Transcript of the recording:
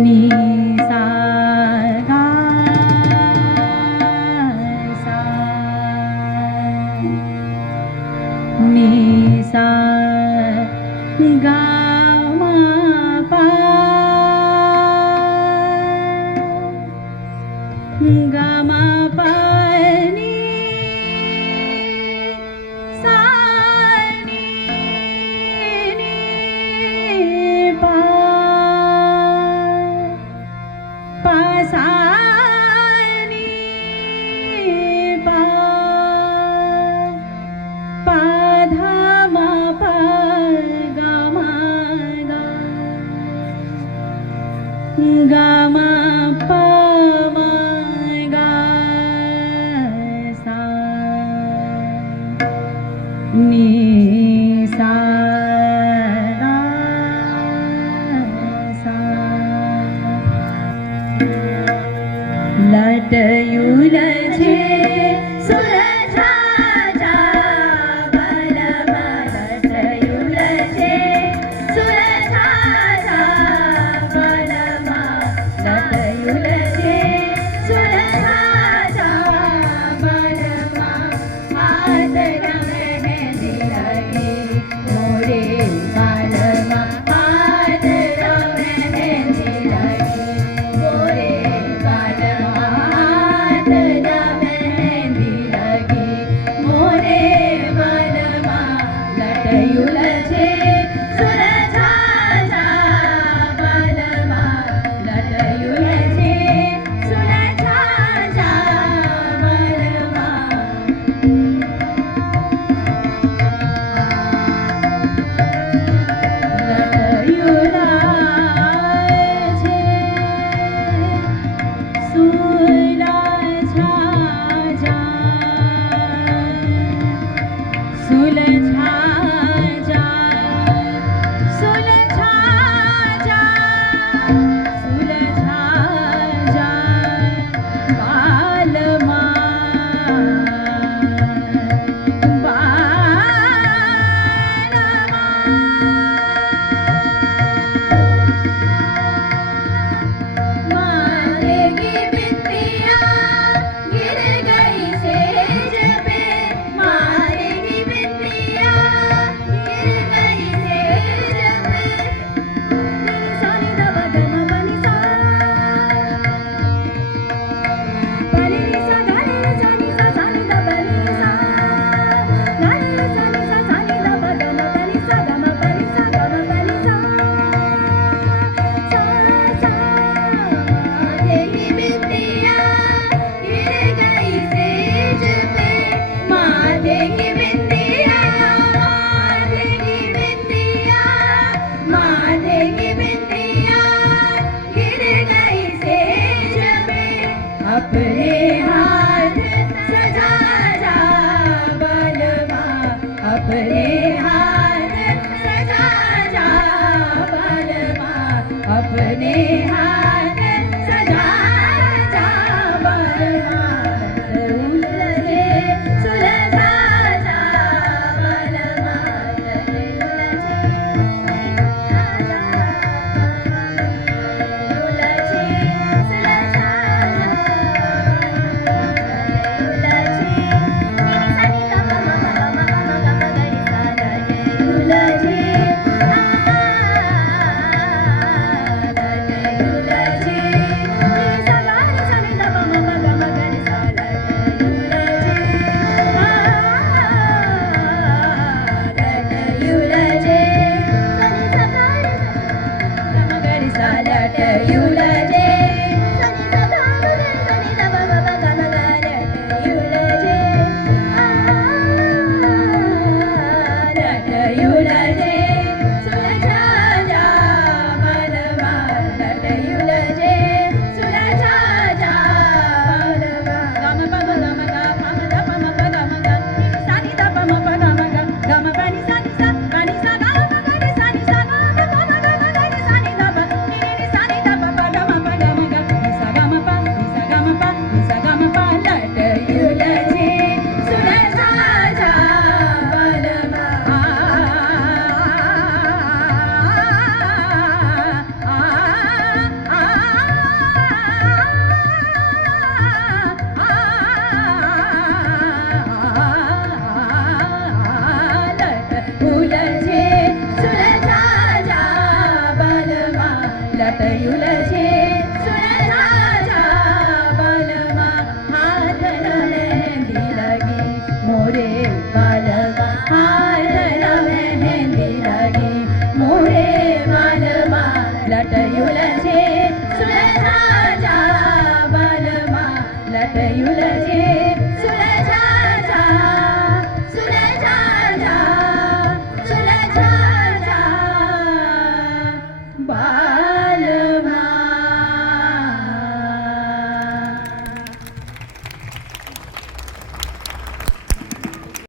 नी सा गा सा नी सा गा मा पा गा मा पा नी सा नी नी पा पा सा नी पा पा धा मा पा गा मा गा मा पा मा गा सा नी सा गा सा लटयुलझे सुरछाचा बलमा लटयुलझे सुरछाचा बलमा लटयुलझे सुरछाचा बलमा हात रमेहंदी लगे मोरे बालमा हात रमेहंदी लगे मोरे लटयुलझे सुरछाचा बलमा लटयुलझे सुरछाचा बलमा सुलझा बालमा मारेगी बिंदिया गिर गई सेज पे मारेगी बिंदिया गिर गई सेज पे सानी दा बदन बनी सा बनी सा गानी सानी सा सानी दा बनी सा गानी सानी सा सानी दा बदन बनी सा गम बनी सा गम बनी सा सा सा मारेगी बिंदिया गिर गई सेज पे मारेगी बिंदिया मारेगी बिंदिया मारेगी बिंदिया गिर गई सेज पे अपने हाथ सजा जा बलमा अपने हाथ सजा जा बलमा अपने हाथ